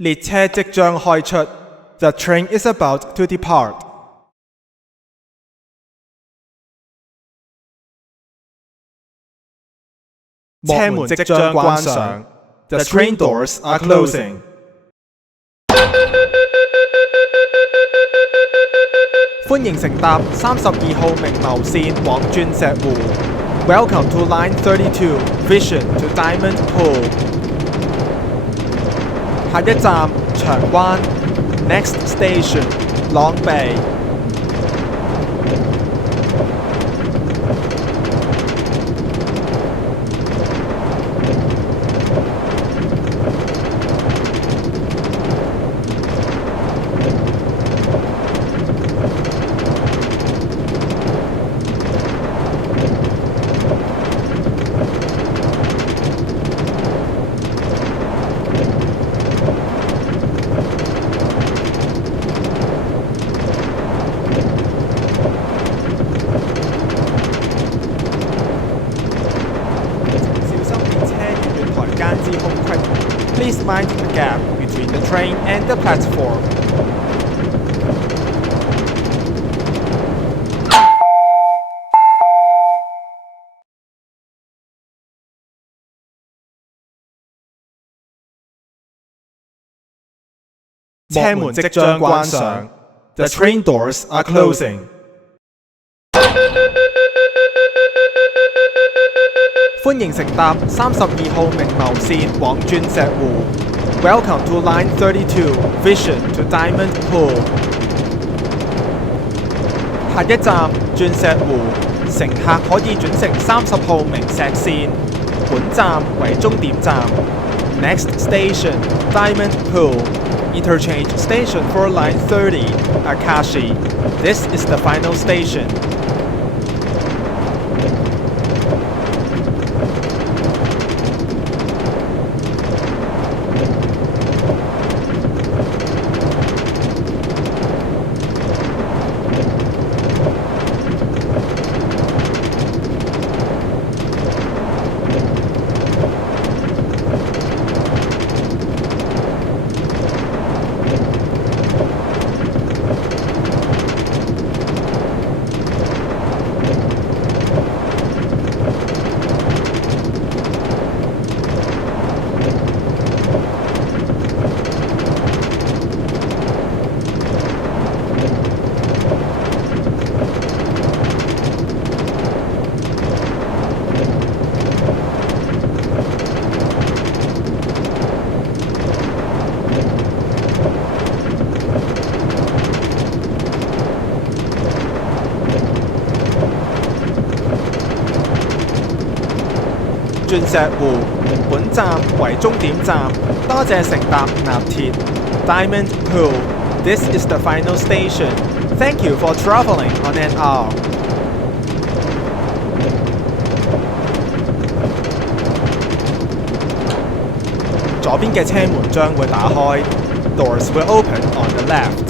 列車即將開出。The train is about to depart. 車門即將關上。The train doors are closing. 歡迎乘搭32號明牟線往鑽石湖。Welcome to Line 32 Vision to Diamond Pool. 下一站長灣。Next station 朗鼻。Please mind the gap between the train and the platform. 車門即將關上。The train doors are closing. 歡迎乘搭32號明牟線往鑽石湖。Welcome to Line 32 Vision to Diamond Pool. 下一站鑽石湖，乘客可以轉乘30號明石線。本站為終點站。Next station Diamond Pool. Interchange station for Line 30 Akashi. This is the final station. 鑽石湖，本站為終點站，多謝乘搭納鐵。Diamond Pool. This is the final station. Thank you for traveling on an hour. 左邊嘅車門將會打開。Doors will open on the left.